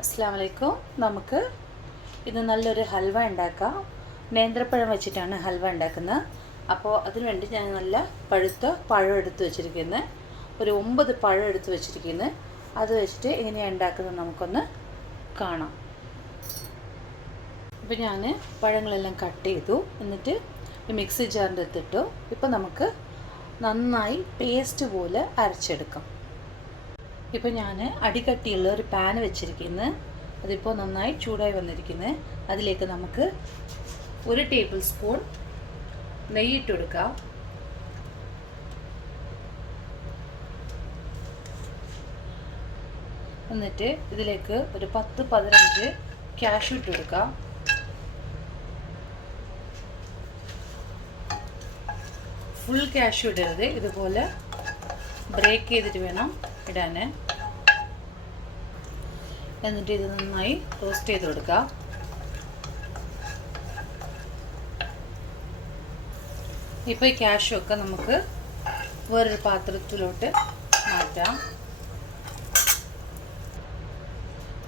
അസ്സലാമു അലൈക്കും. നമുക്ക് ഇന്ന് നല്ലൊരു ഹൽവ ഉണ്ടാക്കാം. നേന്ത്രപ്പഴം വെച്ചിട്ടാണ് ഹൽവ ഉണ്ടാക്കുന്നത്. അപ്പോൾ അതിനു വേണ്ടി ഞാൻ നല്ല പഴുത്ത പഴം എടുത്ത് വെച്ചിരിക്കുന്നത്, ഒരു 9 പഴം എടുത്ത് വെച്ചിരിക്കുന്നത്. അത് വെച്ചിട്ട് എങ്ങനെയാണ് ഉണ്ടാക്കുന്നത് നമുക്കൊന്ന് കാണാം. ഇപ്പോൾ ഞാൻ പഴങ്ങളെല്ലാം കട്ട് ചെയ്തു, എന്നിട്ട് മിക്സി ജാറിൻ്റെ എടുത്തിട്ടു. ഇപ്പോൾ നമുക്ക് നന്നായി പേസ്റ്റ് പോലെ അരച്ചെടുക്കാം. ഇപ്പോൾ ഞാൻ അടികട്ടിയുള്ള ഒരു പാൻ വെച്ചിരിക്കുന്നത്, അതിപ്പോൾ നന്നായി ചൂടായി വന്നിരിക്കുന്നത്. അതിലേക്ക് നമുക്ക് 1 ടേബിൾ സ്പൂൺ നെയ്യ് ഇട്ട് കൊടുക്കാം. എന്നിട്ട് ഇതിലേക്ക് ഒരു 10-15 കാഷ്യൂ ഇട്ട് കൊടുക്കാം. ഫുൾ കാഷ്യൂ ഇടരുത്, ഇതുപോലെ ബ്രേക്ക് ചെയ്തിട്ട് വേണം ഇടാൻ. എന്നിട്ട് ഇത് നന്നായി റോസ്റ്റ് ചെയ്ത് കൊടുക്കാം. ഇപ്പോൾ ഈ കാഷ്യൂ ഒക്കെ നമുക്ക് വേറൊരു പാത്രത്തിലോട്ട് മാറ്റാം.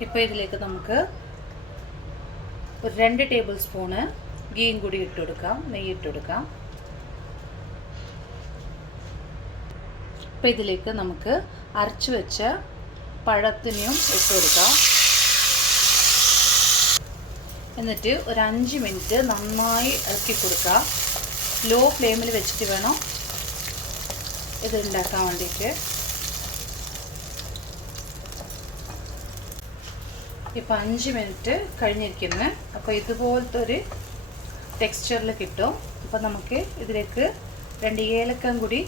ഇപ്പോൾ ഇതിലേക്ക് നമുക്ക് ഒരു 2 ടേബിൾ സ്പൂണ് ഗീയും കൂടി ഇട്ട് കൊടുക്കാം, നെയ്യ് ഇട്ട് കൊടുക്കാം. അപ്പോൾ ഇതിലേക്ക് നമുക്ക് അരച്ചു വെച്ച പഴത്തിനെയും ഇട്ട് കൊടുക്കാം. എന്നിട്ട് ഒരു 5 മിനിറ്റ് നന്നായി ഇളക്കി കൊടുക്കുക. ലോ ഫ്ലെയിമിൽ വെച്ചിട്ട് വേണം ഇത് ഉണ്ടാക്കാൻ വേണ്ടിയിട്ട്. ഇപ്പോൾ 5 മിനിറ്റ് കഴിഞ്ഞിരിക്കുന്നു. അപ്പോൾ ഇതുപോലത്തെ ഒരു ടെക്സ്ചറിൽ കിട്ടും. അപ്പോൾ നമുക്ക് ഇതിലേക്ക് 2 ഏലക്കം കൂടി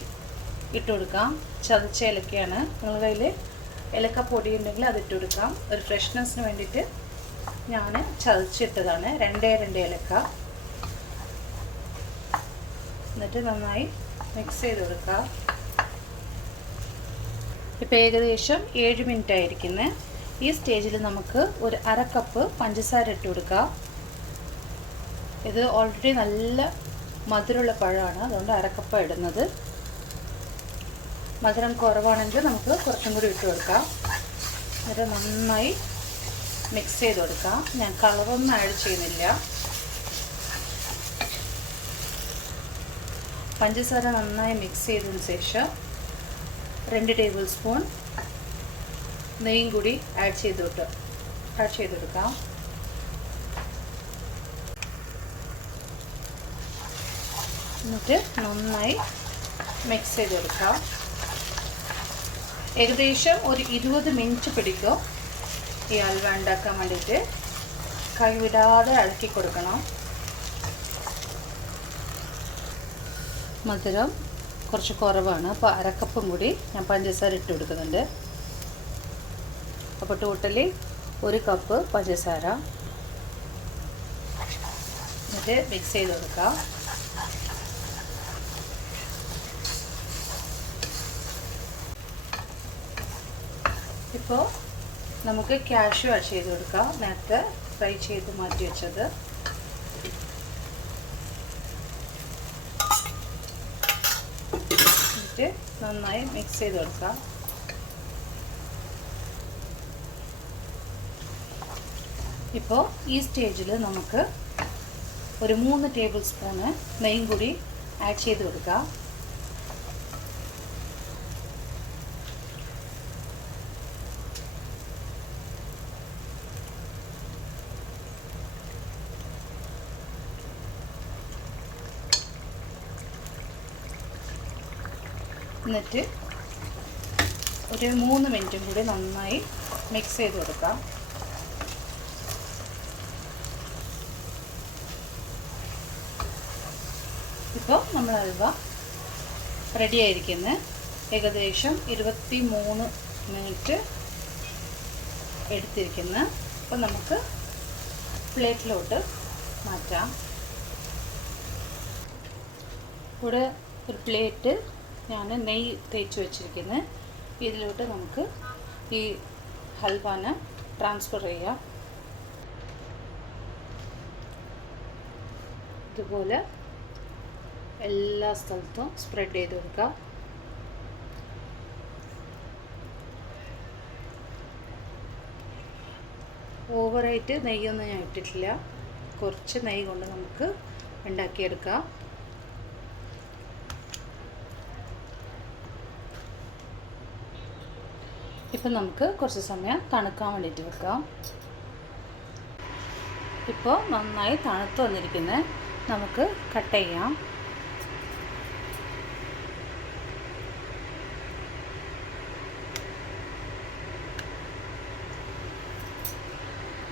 ഇട്ട് കൊടുക്കാം. ചതച്ച ഏലക്കയാണ്. നിങ്ങളുടെ കയ്യിൽ ഏലക്കപ്പൊടി ഉണ്ടെങ്കിൽ അതിട്ട് കൊടുക്കാം. ഒരു ഫ്രഷ്നെസ്സിന് വേണ്ടിയിട്ട് ഞാൻ ചതച്ചിട്ടതാണ് 2 ഏലക്ക. എന്നിട്ട് നന്നായി മിക്സ് ചെയ്ത് കൊടുക്കുക. ഇപ്പോൾ ഏകദേശം 7 മിനിറ്റ് ആയിരിക്കുന്നത്. ഈ സ്റ്റേജിൽ നമുക്ക് ഒരു 1/2 കപ്പ് പഞ്ചസാര ഇട്ട് കൊടുക്കുക. ഇത് ഓൾറെഡി നല്ല മധുരമുള്ള പഴമാണ്, അതുകൊണ്ട് 1/2 കപ്പ് ഇടുന്നത്. മധുരം കുറവാണെങ്കിൽ നമുക്ക് കുറച്ചും കൂടി ഇട്ട് കൊടുക്കാം. എന്നിട്ട് നന്നായി മിക്സ് ചെയ്ത് കൊടുക്കാം. ഞാൻ കളറൊന്നും ആഡ് ചെയ്യുന്നില്ല. പഞ്ചസാര നന്നായി മിക്സ് ചെയ്തതിന് ശേഷം 2 ടേബിൾ സ്പൂൺ നെയ്യും കൂടി ആഡ് ചെയ്ത് കൊടുക്കാം. എന്നിട്ട് നന്നായി മിക്സ് ചെയ്ത് കൊടുക്കാം. ഏകദേശം ഒരു 20 മിനിറ്റ് പിടിക്കും ഈ ഹൽവ ഉണ്ടാക്കാൻ വേണ്ടിയിട്ട്. കൈവിടാതെ ഇളക്കി കൊടുക്കണം. മധുരം കുറച്ച് കുറവാണ്, അപ്പോൾ 1/2 കപ്പും കൂടി ഞാൻ പഞ്ചസാര ഇട്ട് കൊടുക്കുന്നുണ്ട്. അപ്പോൾ ടോട്ടലി 1 കപ്പ് പഞ്ചസാര. എന്നിട്ട് മിക്സ് ചെയ്ത് കൊടുക്കാം. ഇപ്പോൾ നമുക്ക് കാഷ്യൂ ആഡ് ചെയ്ത് കൊടുക്കാം, നേരത്തെ ഫ്രൈ ചെയ്ത് മാറ്റി വെച്ചത്. എന്നിട്ട് നന്നായി മിക്സ് ചെയ്ത് കൊടുക്കാം. ഇപ്പോൾ ഈ സ്റ്റേജിൽ നമുക്ക് ഒരു 3 ടേബിൾ സ്പൂണ് നെയ്യും കൂടി ആഡ് ചെയ്ത് കൊടുക്കാം. എന്നിട്ട് ഒരു 3 മിനിറ്റും കൂടി നന്നായി മിക്സ് ചെയ്ത് കൊടുക്കാം. ഇപ്പോൾ നമ്മൾ ഹൽവ റെഡി ആയിരിക്കുന്നത്. ഏകദേശം 23 മിനിറ്റ് എടുത്തിരിക്കുന്നു. അപ്പോൾ നമുക്ക് പ്ലേറ്റിലോട്ട് മാറ്റാം. ഇവിടെ ഒരു പ്ലേറ്റ് ഞാൻ നെയ്യ് തേച്ച് വെച്ചിരിക്കുന്നത്, ഇതിലോട്ട് നമുക്ക് ഈ ഹൽവാനെ ട്രാൻസ്ഫർ ചെയ്യാം. ഇതുപോലെ എല്ലാ സ്ഥലത്തും സ്പ്രെഡ് ചെയ്ത് കൊടുക്കാം. ഓവറായിട്ട് നെയ്യൊന്നും ഞാൻ ഇട്ടിട്ടില്ല. കുറച്ച് നെയ്യ് കൊണ്ട് നമുക്ക് ഉണ്ടാക്കിയെടുക്കാം. ഇപ്പം നമുക്ക് കുറച്ച് സമയം തണുക്കാൻ വേണ്ടിയിട്ട് വെക്കാം. ഇപ്പോൾ നന്നായി തണുത്ത് വന്നിരിക്കുന്നത്, നമുക്ക് കട്ട് ചെയ്യാം.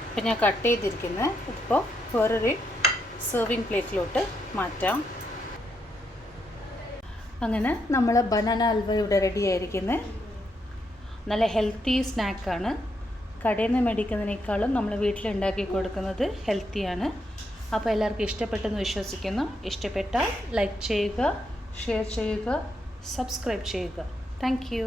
ഇപ്പം ഞാൻ കട്ട് ചെയ്തിരിക്കുന്നത് ഇപ്പോൾ വേറൊരു സെർവിങ് പ്ലേറ്റിലോട്ട് മാറ്റാം. അങ്ങനെ നമ്മൾ ബനാന ഹൽവ ഇവിടെ റെഡി ആയിരിക്കുന്നത്. നല്ല ഹെൽത്തി സ്നാക്കാണ്. കടയിൽ നിന്ന് മേടിക്കുന്നതിനേക്കാളും നമ്മൾ വീട്ടിലുണ്ടാക്കി കൊടുക്കുന്നത് ഹെൽത്തിയാണ്. അപ്പോൾ എല്ലാവർക്കും ഇഷ്ടപ്പെട്ടെന്ന് വിശ്വസിക്കുന്നു. ഇഷ്ടപ്പെട്ടാൽ ലൈക്ക് ചെയ്യുക, ഷെയർ ചെയ്യുക, സബ്സ്ക്രൈബ് ചെയ്യുക. Thank you.